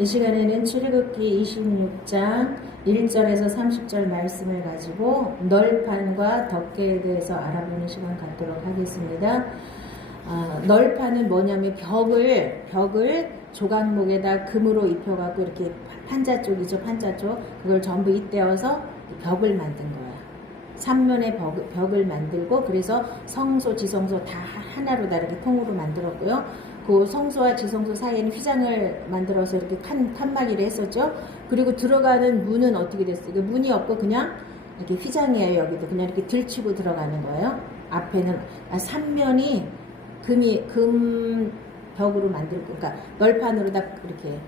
이 시간에는 출애굽기 26장 1절에서 30절 말씀을 가지고 널판과 덮개에 대해서 알아보는 시간 갖도록 하겠습니다. 널판은 뭐냐면 벽을 조각목에다 금으로 입혀갖고 이렇게 판자 쪽이죠, 판자 쪽. 그걸 전부 잇대어서 벽을 만든 거야. 3면의 벽을 만들고, 그래서 성소, 지성소 다 하나로 다 이렇게 통으로 만들었고요. 그 성소와 지성소 사이에는 휘장을 만들어서 이렇게 칸막이를 했었죠. 그리고 들어가는 문은 어떻게 됐어요? 문이 없고 그냥 이렇게 휘장이에요. 여기도 그냥 이렇게 들치고 들어가는 거예요. 앞에는 3면이 금 벽으로 만들고, 그러니까 널판으로 다 이렇게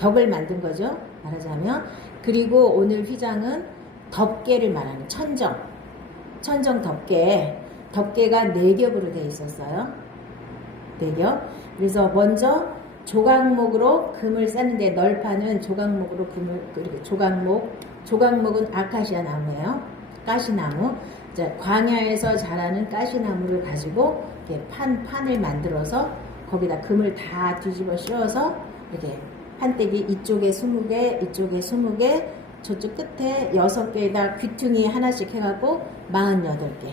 벽을 만든 거죠, 말하자면. 그리고 오늘 휘장은 덮개를 말하는 천정 덮개가 4겹으로 되어 있었어요. 4겹. 그래서 먼저 조각목으로 금을 쌓는데, 널판은 조각목으로 금을, 그리고 조각목은 아카시아 나무예요. 가시나무. 광야에서 자라는 가시나무를 가지고 이렇게 판을 만들어서 거기다 금을 다 뒤집어 씌워서 이렇게 판때기 이쪽에 20개, 이쪽에 20개, 저쪽 끝에 6개에다 귀퉁이 하나씩 해갖고 48개.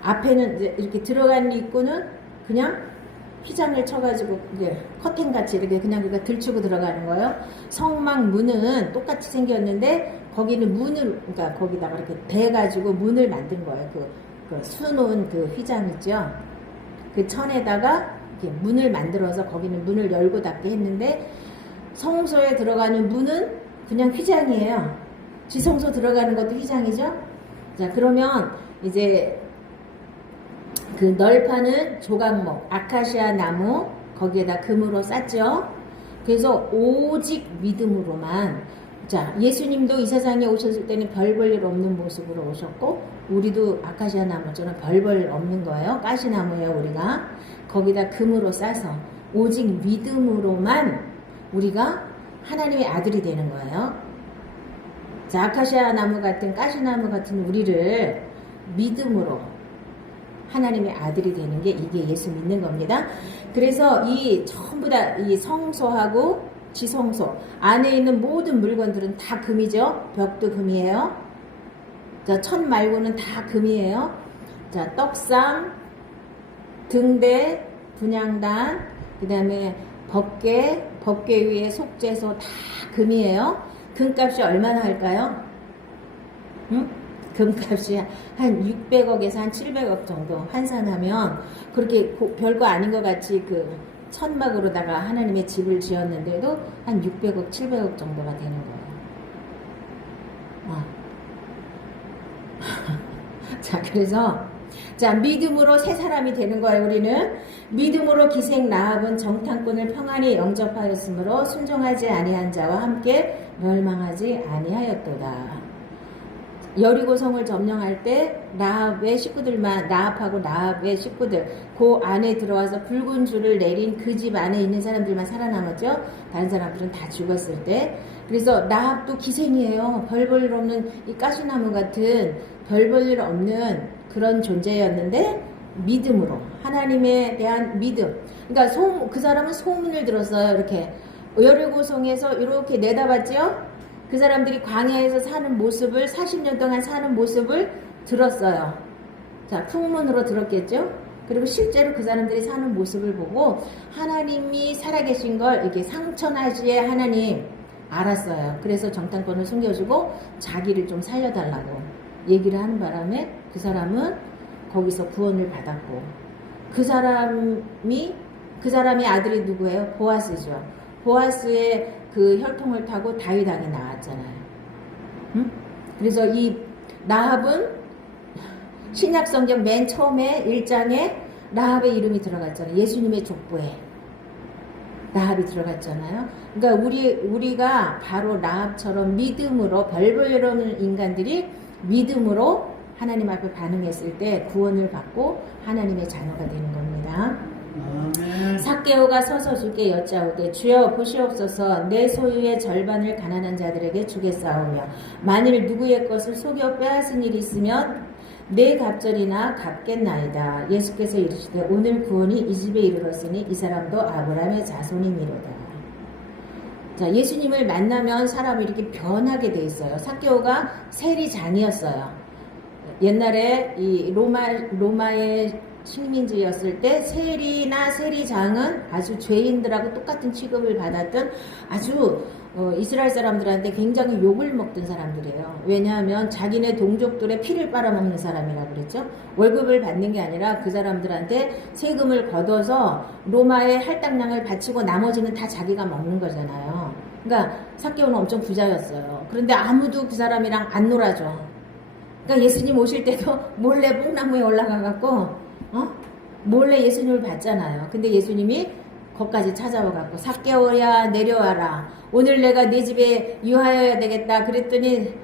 앞에는 이렇게 들어간 입구는 그냥 휘장을 쳐가지고 커튼같이 이렇게 그냥 들치고 들어가는 거예요. 성막 문은 똑같이 생겼는데 거기는 그러니까 거기다가 이렇게 대가지고 문을 만든 거예요. 그 수놓은 그 휘장 있죠. 그 천에다가 이렇게 문을 만들어서 거기는 문을 열고 닫게 했는데, 성소에 들어가는 문은 그냥 휘장이에요. 지성소 들어가는 것도 휘장이죠. 자, 그러면 이제 그 널판은 조각목, 아카시아 나무, 거기에다 금으로 쌓죠. 그래서 오직 믿음으로만, 자, 예수님도 이 세상에 오셨을 때는 별 볼 일 없는 모습으로 오셨고, 우리도 아카시아 나무처럼 별 볼 일 없는 거예요. 가시나무예요, 우리가. 거기다 금으로 싸서 오직 믿음으로만 우리가 하나님의 아들이 되는 거예요. 자, 아카시아 나무 같은, 가시나무 같은 우리를 믿음으로 하나님의 아들이 되는 게, 이게 예수 믿는 겁니다. 그래서 이 전부 다 이 성소하고 지성소 안에 있는 모든 물건들은 다 금이죠. 벽도 금이에요. 자, 천 말고는 다 금이에요. 자, 떡상, 등대, 분향단, 그 다음에 법궤 위에 속죄소 다 금이에요. 금값이 얼마나 할까요? 응? 금값이 한 600억에서 한 700억 정도 환산하면, 그렇게 별거 아닌 것 같이 그 천막으로다가 하나님의 집을 지었는데도 한 600억, 700억 정도가 되는 거예요. 자, 그래서 자, 믿음으로 새 사람이 되는 거예요. 우리는 믿음으로 기생 라합은 정탐꾼을 평안히 영접하였으므로 순종하지 아니한 자와 함께 멸망하지 아니하였도다. 여리고성을 점령할 때 라합의 식구들만, 라합하고 라합의 식구들, 그 안에 들어와서 붉은 줄을 내린 그 집 안에 있는 사람들만 살아남았죠. 다른 사람들은 다 죽었을 때. 그래서 라합도 기생이에요. 별 볼 일 없는 이 가시나무 같은 별 볼 일 없는 그런 존재였는데, 믿음으로, 하나님에 대한 믿음. 그러니까 그 사람은 소문을 들었어요. 이렇게 여리고성에서 이렇게 내다봤죠. 그 사람들이 광야에서 사는 모습을, 40년 동안 사는 모습을 들었어요. 자, 풍문으로 들었겠죠. 그리고 실제로 그 사람들이 사는 모습을 보고 하나님이 살아계신 걸, 이렇게 상천하시의 하나님 알았어요. 그래서 정탐꾼을 숨겨주고 자기를 좀 살려달라고 얘기를 하는 바람에 그 사람은 거기서 구원을 받았고, 그 사람의 아들이 누구예요? 보아스죠. 보아스의 그 혈통을 타고 다윗 왕이 나왔잖아요. 응? 그래서 이 라합은 신약성경 맨 처음에 1장에 라합의 이름이 들어갔잖아요. 예수님의 족보에 라합이 들어갔잖아요. 그러니까 우리가 바로 라합처럼 믿음으로, 별 볼 일 없는 인간들이 믿음으로 하나님 앞에 반응했을 때 구원을 받고 하나님의 자녀가 되는 겁니다. 삭개오가 서서 주께 여짜오되, 주여 보시옵소서, 내 소유의 절반을 가난한 자들에게 주겠사오며, 만일 누구의 것을 속여 빼앗은 일이 있으면 내 갑절이나 갚겠나이다. 예수께서 이르시되, 오늘 구원이 이 집에 이르렀으니 이 사람도 아브라함의 자손이미로다. 자, 예수님을 만나면 사람이 이렇게 변하게 돼 있어요. 삭개오가 세리장이었어요. 옛날에 이 로마의 식민지였을 때 세리나 세리장은 아주 죄인들하고 똑같은 취급을 받았던 아주 이스라엘 사람들한테 굉장히 욕을 먹던 사람들이에요. 왜냐하면 자기네 동족들의 피를 빨아먹는 사람이라고 그랬죠. 월급을 받는 게 아니라 그 사람들한테 세금을 걷어서 로마의 할당량을 바치고 나머지는 다 자기가 먹는 거잖아요. 그러니까 삭개오는 엄청 부자였어요. 그런데 아무도 그 사람이랑 안 놀아줘. 그러니까 예수님 오실 때도 몰래 뽕나무에 올라가갖고 몰래 예수님을 봤잖아요. 근데 예수님이 거기까지 찾아와갖고 삭개오야 내려와라. 오늘 내가 네 집에 유하여야 되겠다. 그랬더니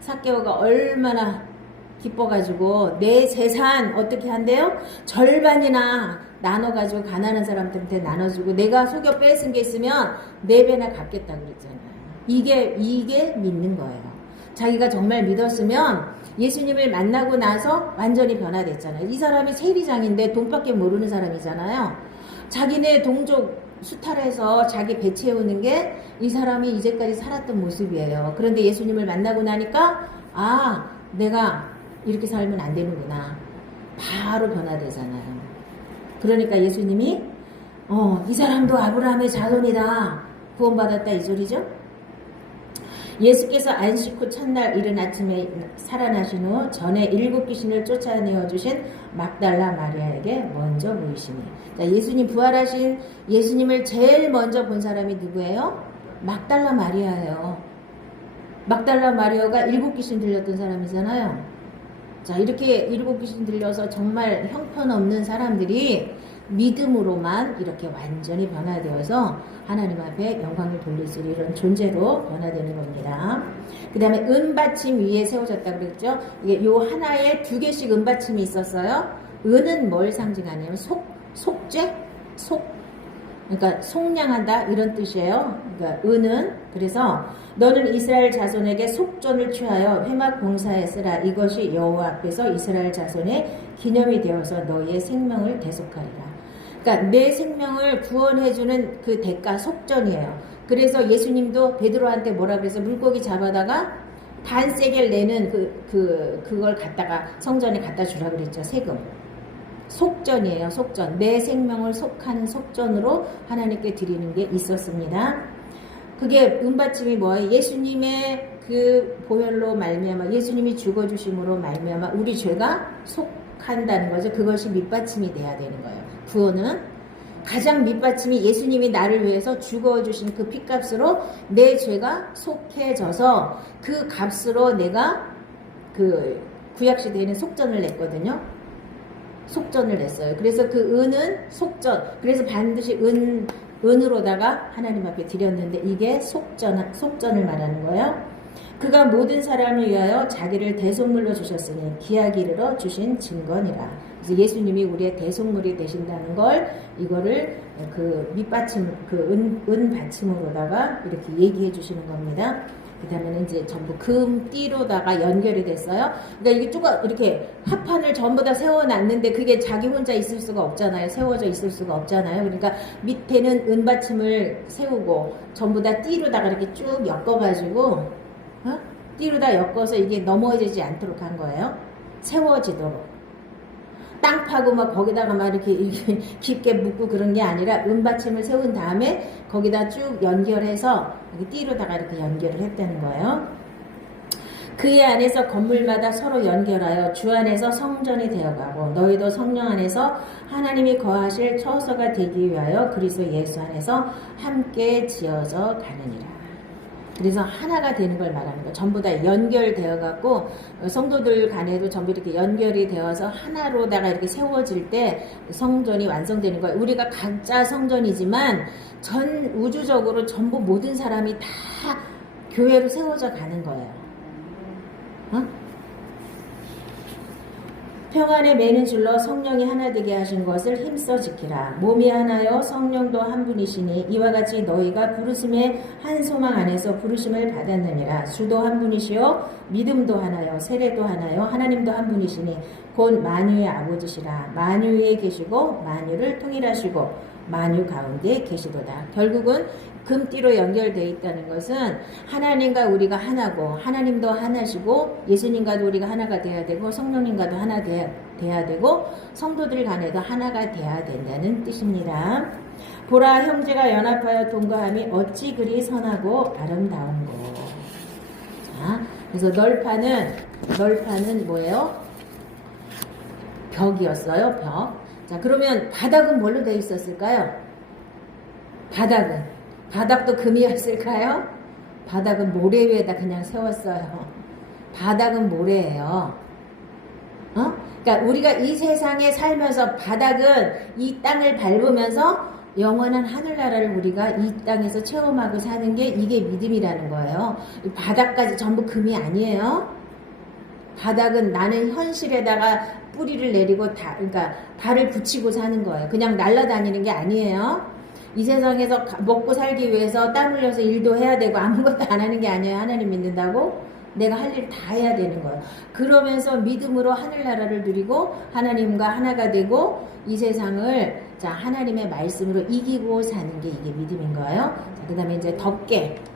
삭개오가 얼마나 기뻐가지고 내 재산 어떻게 한대요? 절반이나 나눠가지고 가난한 사람들한테 나눠주고 내가 속여 뺏은 게 있으면 4배나 갚겠다 그랬잖아요. 이게 믿는 거예요. 자기가 정말 믿었으면 예수님을 만나고 나서 완전히 변화됐잖아요. 이 사람이 세리장인데 돈밖에 모르는 사람이잖아요. 자기네 동족 수탈해서 자기 배 채우는 게 이 사람이 이제까지 살았던 모습이에요. 그런데 예수님을 만나고 나니까 내가 이렇게 살면 안 되는구나. 바로 변화되잖아요. 그러니까 예수님이 이 사람도 아브라함의 자손이다. 구원받았다 이 소리죠. 예수께서 안식 후 첫날 이른 아침에 살아나신 후 전에 7 귀신을 쫓아내어 주신 막달라 마리아에게 먼저 보이시니. 자, 예수님 부활하신 예수님을 제일 먼저 본 사람이 누구예요? 막달라 마리아예요. 막달라 마리아가 7 귀신 들렸던 사람이잖아요. 자, 이렇게 7 귀신 들려서 정말 형편없는 사람들이 믿음으로만 이렇게 완전히 변화되어서 하나님 앞에 영광을 돌릴 수 있는 이런 존재로 변화되는 겁니다. 그 다음에 은받침 위에 세워졌다 그랬죠. 이게 요 하나에 2개씩 은받침이 있었어요. 은은 뭘 상징하냐면 속죄? 그러니까 속량한다 이런 뜻이에요. 그러니까 은은 그래서 너는 이스라엘 자손에게 속전을 취하여 회막 봉사에 쓰라. 이것이 여호와 앞에서 이스라엘 자손의 기념이 되어서 너희의 생명을 대속하리라. 그러니까 내 생명을 구원해주는 그 대가 속전이에요. 그래서 예수님도 베드로한테 뭐라 그래서 물고기 잡아다가 반세겔 내는 그걸 갖다가 성전에 갖다 주라 그랬죠. 세금. 속전이에요. 속전. 내 생명을 속하는 속전으로 하나님께 드리는 게 있었습니다. 그게 은받침이 뭐예요? 예수님의 그 보혈로 말미암아 예수님이 죽어주심으로 말미암아 우리 죄가 속한다는 거죠. 그것이 밑받침이 돼야 되는 거예요. 구원은 가장 밑받침이 예수님이 나를 위해서 죽어주신 그 핏값으로 내 죄가 속해져서 그 값으로 내가 그 구약시대에는 속전을 냈거든요. 속전을 냈어요. 그래서 그 은은 속전. 그래서 반드시 은으로다가 하나님 앞에 드렸는데 이게 속전을 말하는 거예요. 그가 모든 사람을 위하여 자기를 대속물로 주셨으니 기약 이르러 주신 증거니라. 그래서 예수님이 우리의 대속물이 되신다는 걸 이거를 그 밑받침 은 받침으로다가 이렇게 얘기해 주시는 겁니다. 그 다음에는 이제 전부 금띠로다가 연결이 됐어요. 그러니까 이게 쭉 이렇게 합판을 전부 다 세워놨는데 그게 자기 혼자 있을 수가 없잖아요. 세워져 있을 수가 없잖아요. 그러니까 밑에는 은받침을 세우고 전부 다 띠로다가 이렇게 쭉 엮어가지고 띠로 다 엮어서 이게 넘어지지 않도록 한 거예요. 세워지도록. 땅 파고 막 거기다가 막 이렇게 깊게 묻고 그런 게 아니라 은받침을 세운 다음에 거기다 쭉 연결해서 띠로다가 이렇게 연결을 했다는 거예요. 그의 안에서 건물마다 서로 연결하여 주 안에서 성전이 되어가고 너희도 성령 안에서 하나님이 거하실 처소가 되기 위하여 그리스도 예수 안에서 함께 지어져 가느니라. 그래서 하나가 되는 걸 말하는 거예요. 전부 다 연결되어 갖고 성도들 간에도 전부 이렇게 연결이 되어서 하나로다가 이렇게 세워질 때 성전이 완성되는 거예요. 우리가 각자 성전이지만 전 우주적으로 전부 모든 사람이 다 교회로 세워져 가는 거예요. 평안에 매는 줄로 성령이 하나 되게 하신 것을 힘써 지키라. 몸이 하나요 성령도 한 분이시니 이와 같이 너희가 부르심의 한 소망 안에서 부르심을 받았느니라. 주도 한 분이시요 믿음도 하나요 세례도 하나요 하나님도 한 분이시니 곧 만유의 아버지시라. 만유 위에 계시고 만유를 통일하시고 만유 가운데 계시도다. 결국은 금띠로 연결되어 있다는 것은 하나님과 우리가 하나고 하나님도 하나시고 예수님과도 우리가 하나가 돼야 되고 성령님과도 하나 돼야 되고 성도들 간에도 하나가 돼야 된다는 뜻입니다. 보라 형제가 연합하여 동거함이 어찌 그리 선하고 아름다운고. 자, 그래서 널판은 뭐예요? 벽이었어요. 벽. 자, 그러면 바닥은 뭘로 되어 있었을까요? 바닥도 금이었을까요? 바닥은 모래 위에다 그냥 세웠어요. 바닥은 모래예요. 그러니까 우리가 이 세상에 살면서 바닥은 이 땅을 밟으면서 영원한 하늘나라를 우리가 이 땅에서 체험하고 사는 게 이게 믿음이라는 거예요. 바닥까지 전부 금이 아니에요. 바닥은 나는 현실에다가 뿌리를 내리고 그러니까 발을 붙이고 사는 거예요. 그냥 날아다니는 게 아니에요. 이 세상에서 먹고 살기 위해서 땀 흘려서 일도 해야 되고 아무것도 안 하는 게 아니에요. 하나님 믿는다고 내가 할 일 다 해야 되는 거예요. 그러면서 믿음으로 하늘나라를 누리고 하나님과 하나가 되고 이 세상을 자 하나님의 말씀으로 이기고 사는 게 이게 믿음인 거예요. 그 다음에 이제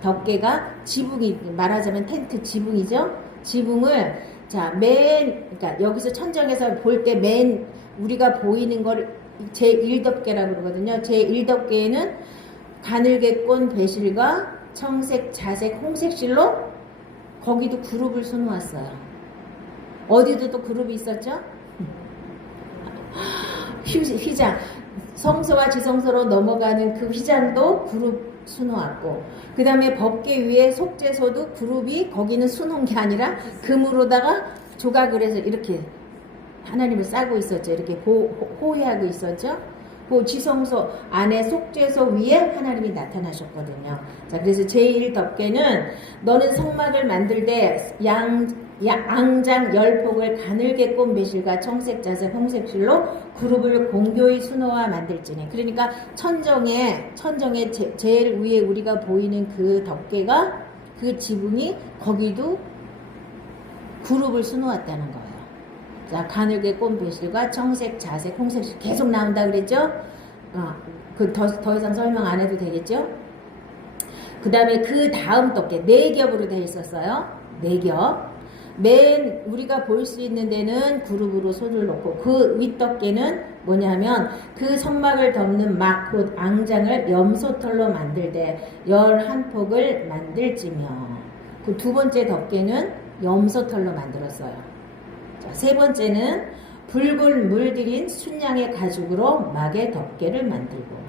덮개가 지붕이 말하자면 텐트 지붕이죠. 지붕을 자 그러니까 여기서 천정에서 볼 때 맨 우리가 보이는 걸 제1덮개라고 그러거든요. 제1덮개에는 가늘게 꼰 배실과 청색, 자색, 홍색 실로 거기도 그룹을 수놓았어요. 어디도 또 그룹이 있었죠? 휘장. 성소와 지성소로 넘어가는 그 휘장도 그룹 수놓았고 그 다음에 법계 위에 속죄소도 그룹이 거기는 수놓은 게 아니라 금으로다가 조각을 해서 이렇게 하나님을 싸고 있었죠. 이렇게 호위하고 있었죠. 그 지성소 안에 속죄소 위에 하나님이 나타나셨거든요. 자, 그래서 제1덮개는 너는 성막을 만들 때 앙장 10폭을 가늘게 꼰 배실과 청색, 자색, 홍색 실로 그룹을 공교히 수놓아 만들지니. 그러니까 천정에 제일 위에 우리가 보이는 그 덮개가 그 지붕이 거기도 그룹을 수놓았다는 거예요. 자, 가늘게 꼰 배실과 청색, 자색, 홍색 계속 나온다 그랬죠? 더 이상 설명 안 해도 되겠죠? 그 다음에 그 다음 덮개 4겹으로 되어 있었어요. 4겹. 맨 우리가 볼 수 있는 데는 그룹으로 손을 놓고 그 윗덮개는 뭐냐면 그 성막을 덮는 막 곧 앙장을 염소털로 만들되 11폭을 만들지며 그 두 번째 덮개는 염소털로 만들었어요. 자, 세 번째는 붉은 물들인 순양의 가죽으로 막의 덮개를 만들고.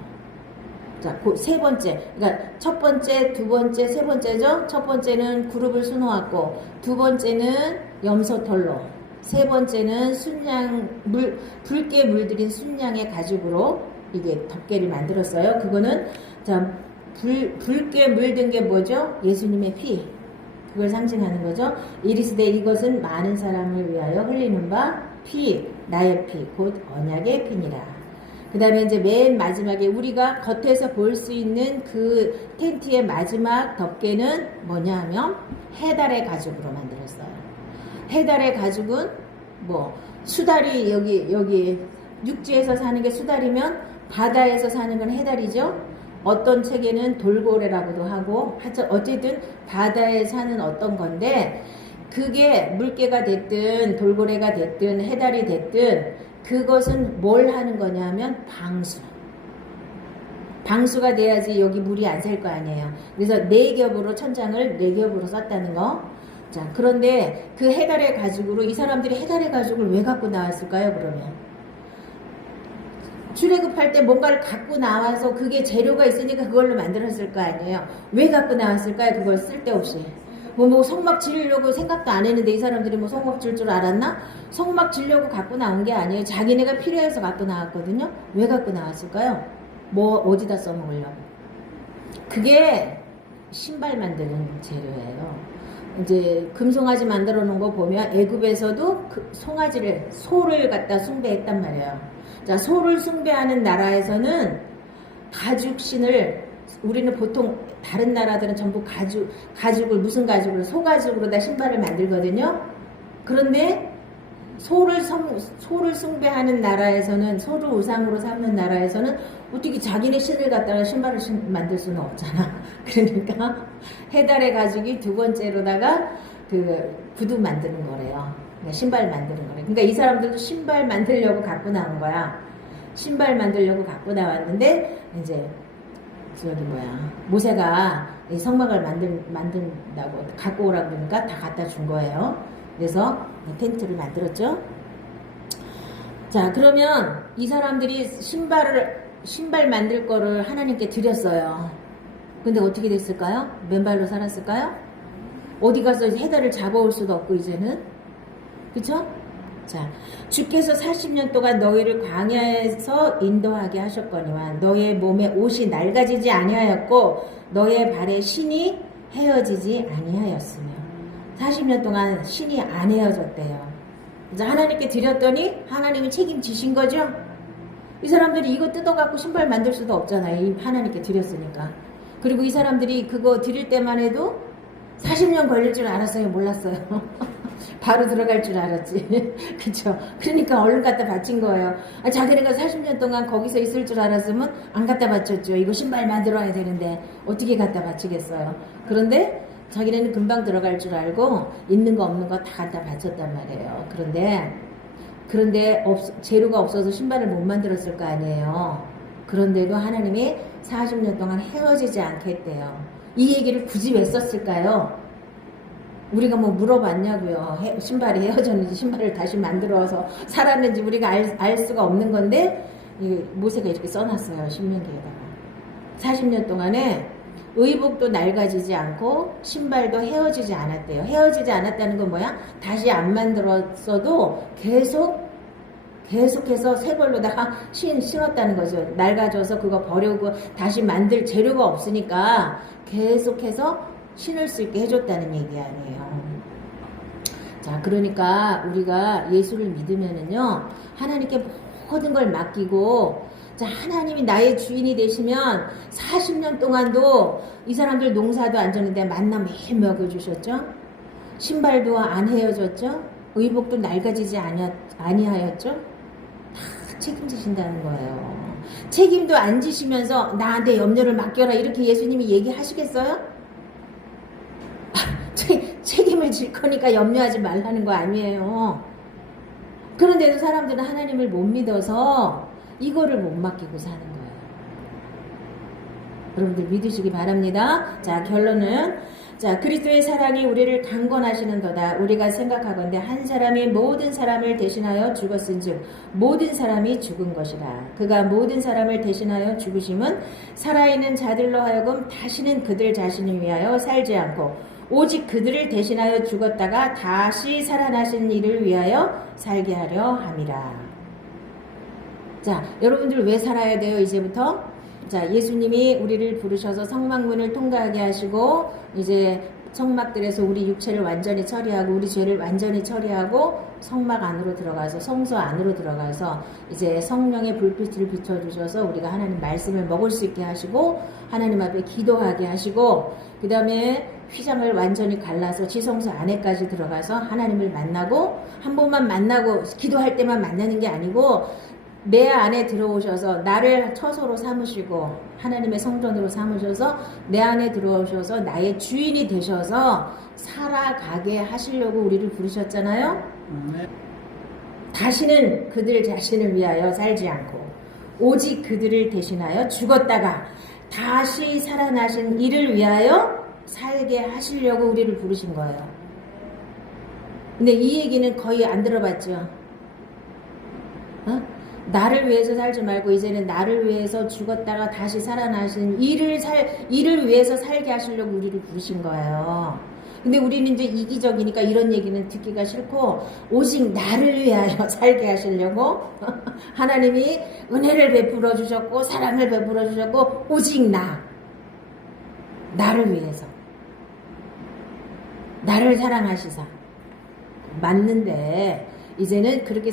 자, 그 세 번째. 그러니까 첫 번째, 두 번째, 세 번째죠. 첫 번째는 그룹을 수놓았고, 두 번째는 염소털로, 세 번째는 붉게 물들인 순양의 가죽으로 이게 덮개를 만들었어요. 그거는 자, 붉게 물든 게 뭐죠? 예수님의 피. 그걸 상징하는 거죠. 이리스되 이것은 많은 사람을 위하여 흘리는 바 피, 나의 피, 곧 언약의 피니라. 그 다음에 이제 맨 마지막에 우리가 겉에서 볼 수 있는 그 텐트의 마지막 덮개는 뭐냐 하면 해달의 가죽으로 만들었어요. 해달의 가죽은 뭐 수달이 여기 육지에서 사는 게 수달이면 바다에서 사는 건 해달이죠. 어떤 책에는 돌고래라고도 하고 어쨌든 바다에 사는 어떤 건데 그게 물개가 됐든 돌고래가 됐든 해달이 됐든 그것은 뭘 하는 거냐면 방수가 돼야지 여기 물이 안 셀 거 아니에요. 그래서 4겹으로 천장을 4겹으로 썼다는 거. 자, 그런데 그 해달의 가죽으로 이 사람들이 해달의 가죽을 왜 갖고 나왔을까요? 그러면 출애굽할 때 뭔가를 갖고 나와서 그게 재료가 있으니까 그걸로 만들었을 거 아니에요. 왜 갖고 나왔을까요? 그걸 쓸데없이. 뭐 성막 지으려고 생각도 안 했는데 이 사람들이 뭐 성막 지을 줄 알았나? 성막 지으려고 갖고 나온 게 아니에요. 자기네가 필요해서 갖고 나왔거든요. 왜 갖고 나왔을까요? 뭐 어디다 써먹으려고. 그게 신발 만드는 재료예요. 이제 금송아지 만들어 놓은 거 보면 애굽에서도 그 소를 갖다 숭배했단 말이에요. 자, 소를 숭배하는 나라에서는 가죽신을 우리는 보통 다른 나라들은 전부 가죽을 무슨 가죽으로 소가죽으로 다 신발을 만들거든요. 그런데 소를 숭배하는 나라에서는 소를 우상으로 삼는 나라에서는 어떻게 자기네 신을 갖다가 신발을 만들 수는 없잖아. 그러니까 해달의 가죽이 두 번째로다가 그 구두 만드는 거래요. 그러니까 신발 만드는 거래. 그러니까 이 사람들도 신발 만들려고 갖고 나온 거야. 신발 만들려고 갖고 나왔는데 이제 저기 모세가 이 성막을 만든다고 갖고 오라고 그러니까 다 갖다 준 거예요. 그래서 텐트를 만들었죠. 자, 그러면 이 사람들이 신발 만들 거를 하나님께 드렸어요. 근데 어떻게 됐을까요? 맨발로 살았을까요? 어디 가서 해달을 잡아올 수도 없고 이제는, 그쵸? 자, 주께서 40년 동안 너희를 광야에서 인도하게 하셨거니와 너의 몸에 옷이 낡아지지 아니하였고 너의 발에 신이 헤어지지 아니하였으며 40년 동안 신이 안 헤어졌대요. 이제 하나님께 드렸더니 하나님이 책임지신 거죠. 이 사람들이 이거 뜯어갖고 신발 만들 수도 없잖아요. 이 하나님께 드렸으니까. 그리고 이 사람들이 그거 드릴 때만 해도 40년 걸릴 줄 알았어요? 몰랐어요? 바로 들어갈 줄 알았지. 그쵸? 그러니까 얼른 갖다 바친 거예요. 자기네가 40년 동안 거기서 있을 줄 알았으면 안 갖다 바쳤죠. 이거 신발 만들어야 되는데 어떻게 갖다 바치겠어요. 그런데 자기네는 금방 들어갈 줄 알고 있는 거 없는 거 다 갖다 바쳤단 말이에요. 그런데 재료가 없어서 신발을 못 만들었을 거 아니에요. 그런데도 하나님이 40년 동안 헤어지지 않겠대요. 이 얘기를 굳이 왜 썼을까요? 우리가 뭐 물어봤냐고요. 신발이 헤어졌는지 신발을 다시 만들어서 살았는지 우리가 알 수가 없는 건데 모세가 이렇게 써놨어요. 신명기에다가 40년 동안에 의복도 낡아지지 않고 신발도 헤어지지 않았대요. 헤어지지 않았다는 건 뭐야? 다시 안 만들었어도 계속해서 새 걸로다가 신었다는 거죠. 낡아져서 그거 버리고 다시 만들 재료가 없으니까 계속해서 신을 수 있게 해줬다는 얘기 아니에요. 자, 그러니까 우리가 예수를 믿으면은요, 하나님께 모든 걸 맡기고, 자, 하나님이 나의 주인이 되시면 40년 동안도 이 사람들 농사도 안 졌는데 만나 매일 먹여주셨죠? 신발도 안 헤어졌죠? 의복도 낡아지지 아니하였죠? 다 책임지신다는 거예요. 책임도 안 지시면서 나한테 염려를 맡겨라 이렇게 예수님이 얘기하시겠어요? 책임을 질 거니까 염려하지 말라는 거 아니에요. 그런데도 사람들은 하나님을 못 믿어서 이거를 못 맡기고 사는 거예요. 여러분들 믿으시기 바랍니다. 자, 결론은 자, 그리스도의 사랑이 우리를 강권하시는도다. 우리가 생각하건대 한 사람이 모든 사람을 대신하여 죽었은즉 모든 사람이 죽은 것이라. 그가 모든 사람을 대신하여 죽으심은 살아있는 자들로 하여금 다시는 그들 자신을 위하여 살지 않고 오직 그들을 대신하여 죽었다가 다시 살아나신 이를 위하여 살게 하려 함이라. 자, 여러분들 왜 살아야 돼요? 이제부터? 자, 예수님이 우리를 부르셔서 성막문을 통과하게 하시고 이제 성막들에서 우리 육체를 완전히 처리하고 우리 죄를 완전히 처리하고 성막 안으로 들어가서 성소 안으로 들어가서 이제 성령의 불빛을 비춰주셔서 우리가 하나님 말씀을 먹을 수 있게 하시고 하나님 앞에 기도하게 하시고 그 다음에 휘장을 완전히 갈라서 지성소 안에까지 들어가서 하나님을 만나고 한 번만 만나고 기도할 때만 만나는 게 아니고 내 안에 들어오셔서 나를 처소로 삼으시고 하나님의 성전으로 삼으셔서 내 안에 들어오셔서 나의 주인이 되셔서 살아가게 하시려고 우리를 부르셨잖아요. 다시는 그들 자신을 위하여 살지 않고 오직 그들을 대신하여 죽었다가 다시 살아나신 이를 위하여 살게 하시려고 우리를 부르신 거예요. 근데 이 얘기는 거의 안 들어봤죠. 나를 위해서 살지 말고 이제는 나를 위해서 죽었다가 다시 살아나신 이를 위해서 살게 하시려고 우리를 부르신 거예요. 근데 우리는 이제 이기적이니까 이런 얘기는 듣기가 싫고 오직 나를 위하여 살게 하시려고 하나님이 은혜를 베풀어 주셨고 사랑을 베풀어 주셨고 오직 나를 위해서 나를 사랑하시사 맞는데 이제는 그렇게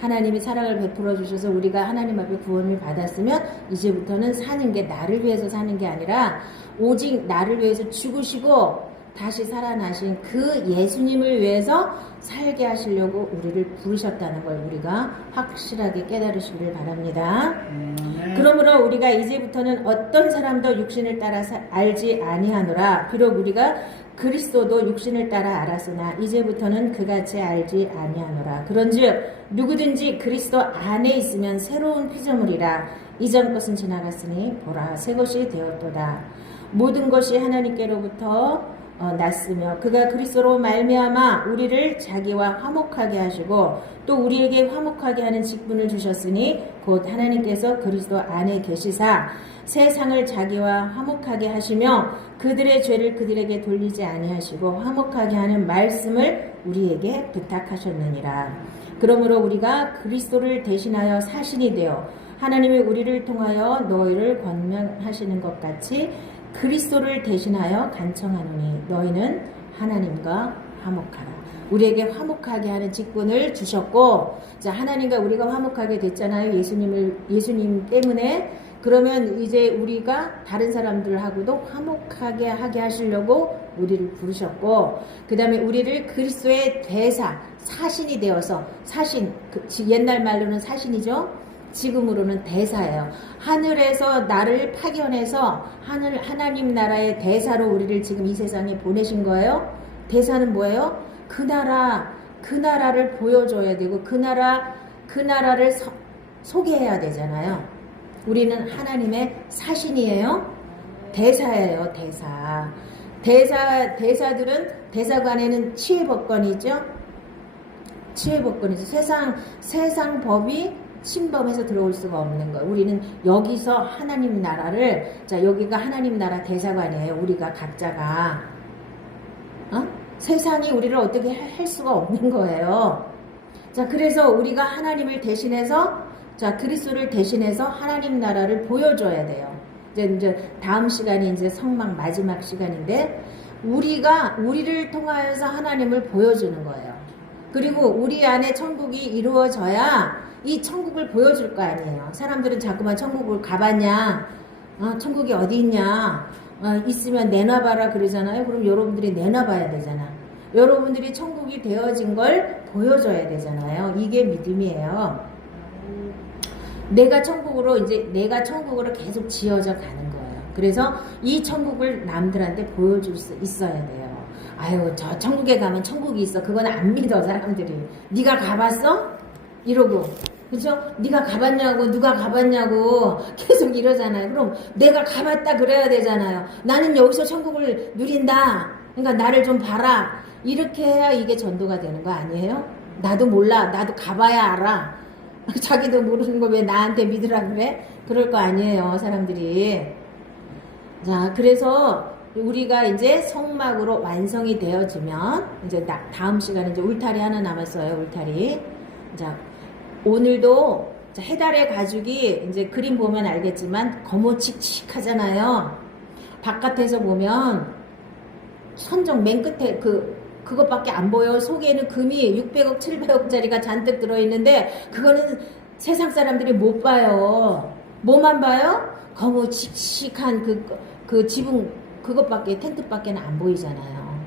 하나님이 사랑을 베풀어 주셔서 우리가 하나님 앞에 구원을 받았으면 이제부터는 사는 게 나를 위해서 사는 게 아니라 오직 나를 위해서 죽으시고 다시 살아나신 그 예수님을 위해서 살게 하시려고 우리를 부르셨다는 걸 우리가 확실하게 깨달으시기를 바랍니다. 그러므로 우리가 이제부터는 어떤 사람도 육신을 따라 알지 아니하노라. 비록 우리가 그리스도도 육신을 따라 알았으나 이제부터는 그같이 알지 아니하노라. 그런즉 누구든지 그리스도 안에 있으면 새로운 피조물이라. 이전 것은 지나갔으니 보라 새 것이 되었도다. 모든 것이 하나님께로부터 났으며 그가 그리스도로 말미암아 우리를 자기와 화목하게 하시고 또 우리에게 화목하게 하는 직분을 주셨으니 곧 하나님께서 그리스도 안에 계시사 세상을 자기와 화목하게 하시며 그들의 죄를 그들에게 돌리지 아니하시고 화목하게 하는 말씀을 우리에게 부탁하셨느니라. 그러므로 우리가 그리스도를 대신하여 사신이 되어 하나님이 우리를 통하여 너희를 권면하시는 것 같이 그리스도를 대신하여 간청하노니 너희는 하나님과 화목하라. 우리에게 화목하게 하는 직분을 주셨고, 자, 하나님과 우리가 화목하게 됐잖아요. 예수님 때문에. 그러면 이제 우리가 다른 사람들하고도 화목하게 하게 하시려고 우리를 부르셨고, 그 다음에 우리를 그리스도의 대사, 사신이 되어서, 사신, 옛날 말로는 사신이죠. 지금으로는 대사예요. 하늘에서 나를 파견해서 하나님 나라의 대사로 우리를 지금 이 세상에 보내신 거예요. 대사는 뭐예요? 그 나라를 보여줘야 되고 그 나라를 소개해야 되잖아요. 우리는 하나님의 사신이에요. 대사예요. 대사들은 대사관에는 치외법권이 있죠. 치외법권이죠. 세상 법이 침범해서 들어올 수가 없는 거예요. 우리는 여기서 하나님 나라를, 자, 여기가 하나님 나라 대사관이에요. 우리가 각자가. 세상이 우리를 어떻게 할 수가 없는 거예요. 자, 그래서 우리가 하나님을 대신해서, 자, 그리스도를 대신해서 하나님 나라를 보여줘야 돼요. 이제 다음 시간이 이제 성막 마지막 시간인데, 우리를 통하여서 하나님을 보여주는 거예요. 그리고 우리 안에 천국이 이루어져야 이 천국을 보여줄 거 아니에요. 사람들은 자꾸만 천국을 가봤냐, 천국이 어디 있냐, 있으면 내놔봐라 그러잖아요. 그럼 여러분들이 내놔봐야 되잖아. 여러분들이 천국이 되어진 걸 보여줘야 되잖아요. 이게 믿음이에요. 내가 천국으로 계속 지어져 가는 거예요. 그래서 이 천국을 남들한테 보여줄 수 있어야 돼요. 아유, 저 천국에 가면 천국이 있어. 그건 안 믿어, 사람들이. 네가 가봤어? 이러고. 그죠? 네가 가봤냐고, 누가 가봤냐고 계속 이러잖아요. 그럼 내가 가봤다 그래야 되잖아요. 나는 여기서 천국을 누린다. 그러니까 나를 좀 봐라. 이렇게 해야 이게 전도가 되는 거 아니에요? 나도 몰라. 나도 가봐야 알아. 자기도 모르는 거 왜 나한테 믿으라 그래? 그럴 거 아니에요, 사람들이. 자, 그래서 우리가 이제 성막으로 완성이 되어지면 이제 다음 시간에 이제 울타리 하나 남았어요. 울타리. 자, 오늘도 해달의 가죽이 이제 그림 보면 알겠지만 거무칙칙하잖아요. 바깥에서 보면 선정 맨 끝에 그것밖에 안 보여. 속에는 금이 600억 700억짜리가 잔뜩 들어있는데 그거는 세상 사람들이 못 봐요. 뭐만 봐요? 거무칙칙한 그 지붕 그것밖에, 텐트밖에는 안 보이잖아요.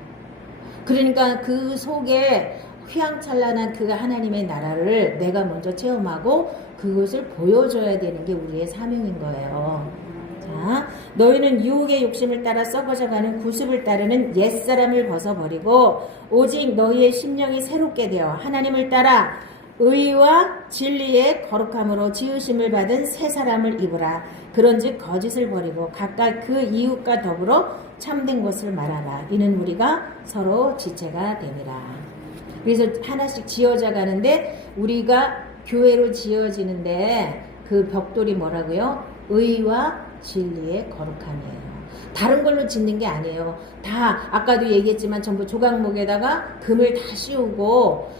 그러니까 그 속에 휘황찬란한 그 하나님의 나라를 내가 먼저 체험하고 그것을 보여줘야 되는 게 우리의 사명인 거예요. 자, 너희는 유혹의 욕심을 따라 썩어져가는 구습을 따르는 옛사람을 벗어버리고 오직 너희의 심령이 새롭게 되어 하나님을 따라 의와 진리의 거룩함으로 지으심을 받은 새 사람을 입으라. 그런즉 거짓을 버리고 각각 그 이웃과 더불어 참된 것을 말하라. 이는 우리가 서로 지체가 됨이라. 그래서 하나씩 지어져 가는데 우리가 교회로 지어지는데 그 벽돌이 뭐라고요? 의와 진리의 거룩함이에요. 다른 걸로 짓는 게 아니에요. 다 아까도 얘기했지만 전부 조각목에다가 금을 다 씌우고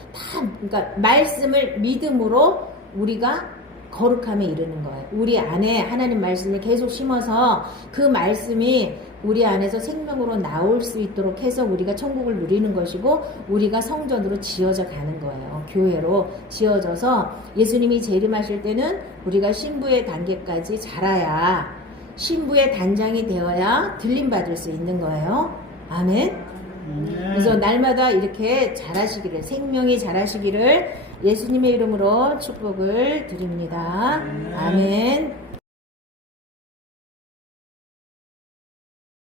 그러니까 말씀을 믿음으로 우리가 거룩함에 이르는 거예요. 우리 안에 하나님 말씀을 계속 심어서 그 말씀이 우리 안에서 생명으로 나올 수 있도록 해서 우리가 천국을 누리는 것이고 우리가 성전으로 지어져 가는 거예요. 교회로 지어져서 예수님이 재림하실 때는 우리가 신부의 단계까지 자라야 신부의 단장이 되어야 들림받을 수 있는 거예요. 아멘. 그래서 날마다 이렇게 자라시기를, 생명이 자라시기를 예수님의 이름으로 축복을 드립니다. 아멘.